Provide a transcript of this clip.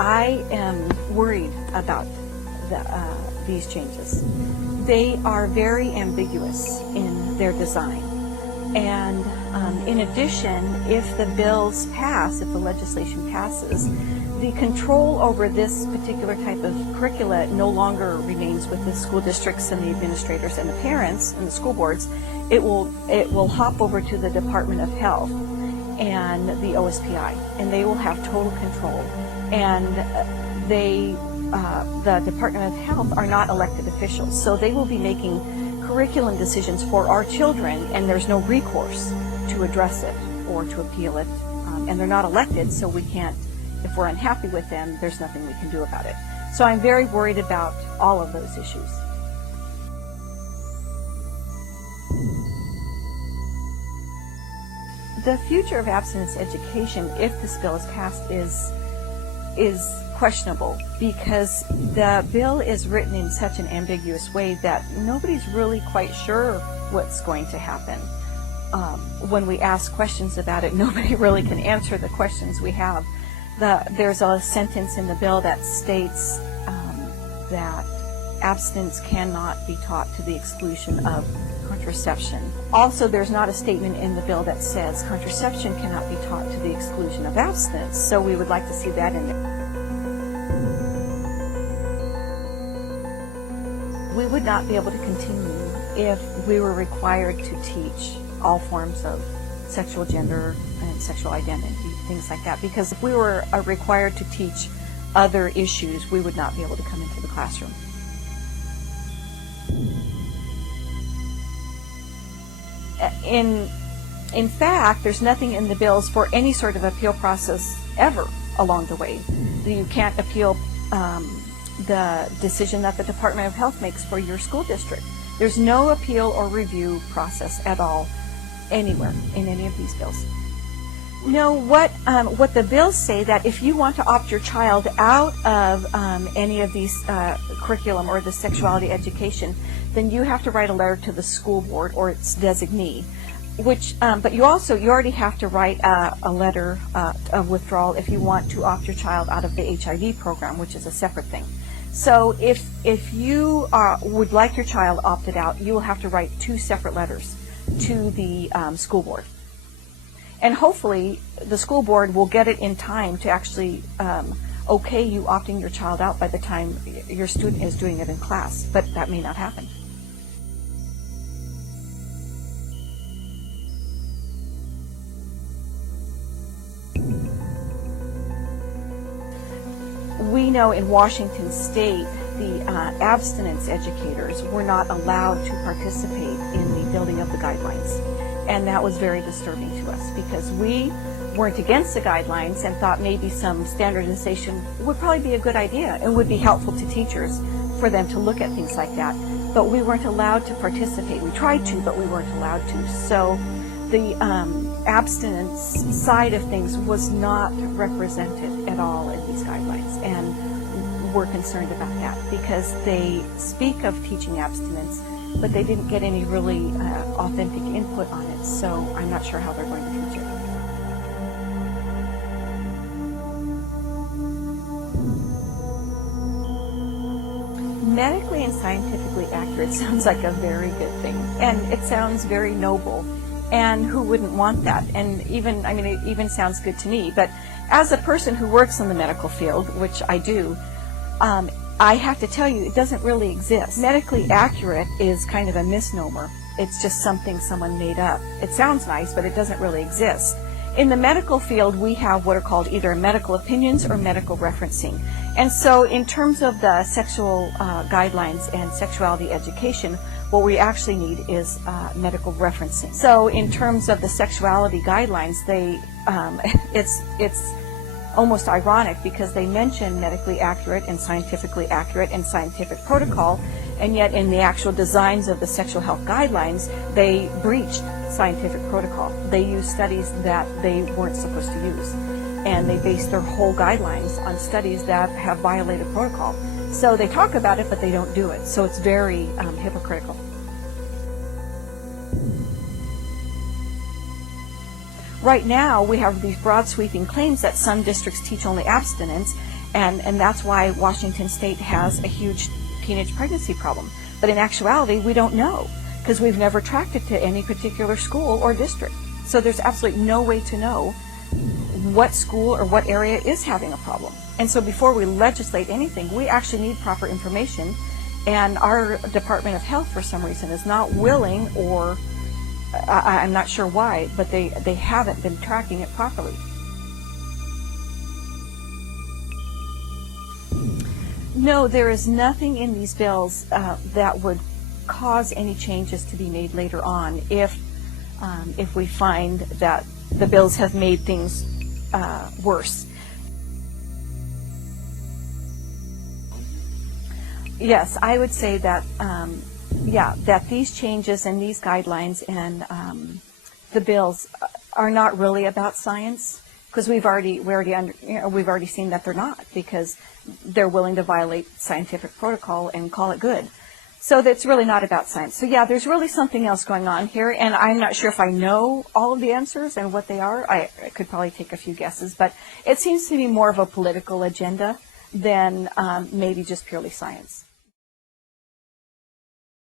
I am worried about these changes. They are very ambiguous in their design. And in addition, if the bills pass, if the legislation passes, the control over this particular type of curricula no longer remains with the school districts and the administrators and the parents and the school boards. It will hop over to the Department of Health and the OSPI, and they will have total control. And the Department of Health are not elected officials, so they will be making curriculum decisions for our children, and there's no recourse to address it or to appeal it. And they're not elected, so we can't, if we're unhappy with them, there's nothing we can do about it. So I'm very worried about all of those issues. The future of abstinence education, if this bill is passed, is questionable, because the bill is written in such an ambiguous way that nobody's really quite sure what's going to happen. When we ask questions about it, nobody really can answer the questions we have. There's a sentence in the bill that states that abstinence cannot be taught to the exclusion of contraception. Also, there's not a statement in the bill that says contraception cannot be taught to the exclusion of abstinence, so we would like to see that in there. We would not be able to continue if we were required to teach all forms of sexual gender and sexual identity, things like that, because if we were required to teach other issues, we would not be able to come into the classroom. In fact, there's nothing in the bills for any sort of appeal process ever along the way. You can't appeal the decision that the Department of Health makes for your school district. There's no appeal or review process at all anywhere in any of these bills. No, what the bills say, that if you want to opt your child out of any of these curriculum or the sexuality education, then you have to write a letter to the school board or its designee. But you already have to write a letter of withdrawal if you want to opt your child out of the HIV program, which is a separate thing. So if you would like your child opted out, you will have to write 2 separate letters to the school board. And hopefully the school board will get it in time to actually okay you opting your child out by the time your student is doing it in class, but that may not happen. We know in Washington State, the abstinence educators were not allowed to participate in the building of the guidelines. And that was very disturbing to us, because we weren't against the guidelines and thought maybe some standardization would probably be a good idea and would be helpful to teachers for them to look at things like that. But we weren't allowed to participate. We tried to, but we weren't allowed to. So the abstinence side of things was not represented at all in these guidelines, and we're concerned about that because they speak of teaching abstinence, but they didn't get any really authentic input on it, so I'm not sure how they're going to teach it. Medically and scientifically accurate sounds like a very good thing, and it sounds very noble. And who wouldn't want that? And even, I mean, it even sounds good to me. But as a person who works in the medical field, which I do, I have to tell you, it doesn't really exist. Medically accurate is kind of a misnomer. It's just something someone made up. It sounds nice, but it doesn't really exist. In the medical field, we have what are called either medical opinions or medical referencing. And so in terms of the sexual guidelines and sexuality education, what we actually need is medical referencing. So in terms of the sexuality guidelines, it's almost ironic because they mention medically accurate and scientific protocol, and yet in the actual designs of the sexual health guidelines, they breached scientific protocol. They used studies that they weren't supposed to use, and they based their whole guidelines on studies that have violated protocol. So they talk about it, but they don't do it. So it's very hypocritical. Right now, we have these broad sweeping claims that some districts teach only abstinence, And that's why Washington State has a huge teenage pregnancy problem. But in actuality, we don't know, because we've never tracked it to any particular school or district. So there's absolutely no way to know what school or what area is having a problem. And so before we legislate anything, we actually need proper information. And our Department of Health, for some reason, is not willing, or I'm not sure why, but they haven't been tracking it properly. No, there is nothing in these bills that would cause any changes to be made later on if we find that the bills have made things worse. Yes, I would say that that these changes and these guidelines and the bills are not really about science, because we've already seen that they're not, because they're willing to violate scientific protocol and call it good. So that's really not about science. So yeah, there's really something else going on here, and I'm not sure if I know all of the answers and what they are. I could probably take a few guesses, but it seems to be more of a political agenda than maybe just purely science.